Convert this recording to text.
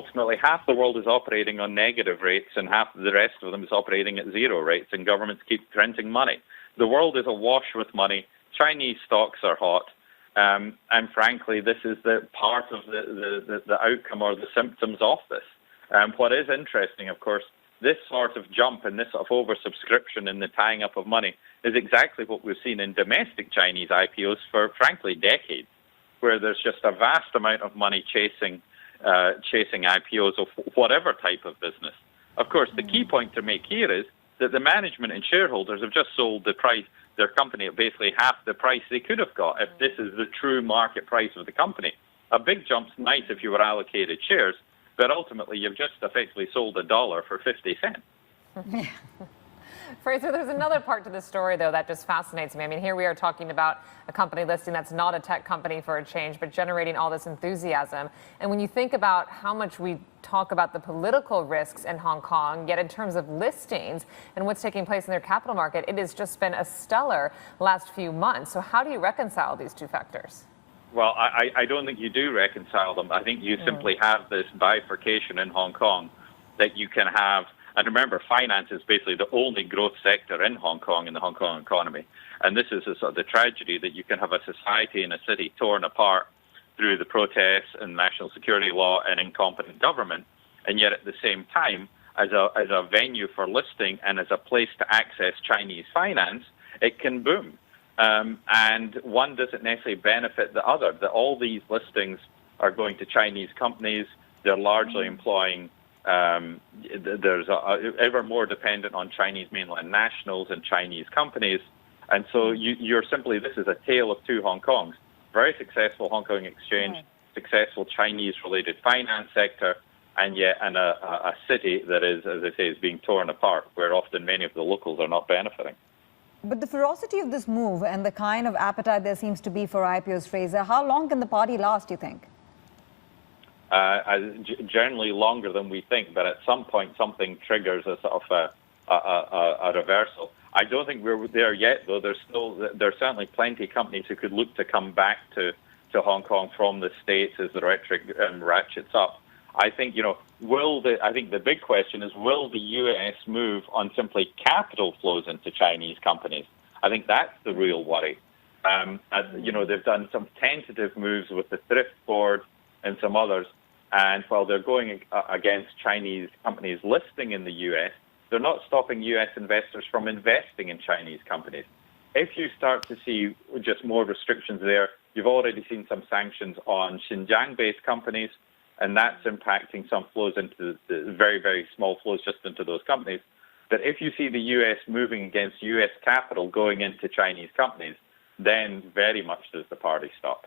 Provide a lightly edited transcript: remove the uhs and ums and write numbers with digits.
ultimately half the world is operating on negative rates and half the rest of them is operating at zero rates, and governments keep printing money. The world is awash with money. Chinese stocks are hot. And frankly, this is the part of the outcome or the symptoms of this. What is interesting, of course, this sort of jump and this sort of oversubscription in the tying up of money is exactly what we've seen in domestic Chinese IPOs for, frankly, decades, where there's just a vast amount of money chasing IPOs of whatever type of business. Of course, the key point to make here is that the management and shareholders have just sold their company at basically half the price they could have got if this is the true market price of the company. A big jump's nice if you were allocated shares, but ultimately you've just effectively sold $1 for 50 cents. Fraser, there's another part to the story, though, that just fascinates me. I mean, here we are talking about a company listing that's not a tech company for a change, but generating all this enthusiasm. And when you think about how much we talk about the political risks in Hong Kong, yet in terms of listings and what's taking place in their capital market, it has just been a stellar last few months. So how do you reconcile these two factors? Well, I don't think you do reconcile them. I think you simply have this bifurcation in Hong Kong that you can have. And remember, finance is basically the only growth sector in Hong Kong, in the Hong Kong economy. And this is sort of the tragedy that you can have a society and a city torn apart through the protests and national security law and incompetent government. And yet at the same time, as a venue for listing and as a place to access Chinese finance, it can boom. And one doesn't necessarily benefit the other. All these listings are going to Chinese companies. They're largely employing there's ever more dependent on Chinese mainland nationals and Chinese companies. And so you're simply, this is a tale of two Hong Kongs. Very successful Hong Kong exchange, successful Chinese-related finance sector, and yet a city that is, as I say, is being torn apart, where often many of the locals are not benefiting. But the ferocity of this move and the kind of appetite there seems to be for IPOs, Fraser, how long can the party last, do you think? Generally longer than we think, but at some point something triggers a sort of a reversal. I don't think we're there yet, though. There's certainly plenty of companies who could look to come back to Hong Kong from the States as the rhetoric ratchets up. I think, I think the big question is, will the U.S. move on simply capital flows into Chinese companies? I think that's the real worry. They've done some tentative moves with the Thrift Board and some others, and while they're going against Chinese companies listing in the U.S., they're not stopping U.S. investors from investing in Chinese companies. If you start to see just more restrictions there, you've already seen some sanctions on Xinjiang-based companies, and that's impacting some flows into the very, very small flows just into those companies. But if you see the U.S. moving against U.S. capital going into Chinese companies, then very much does the party stop.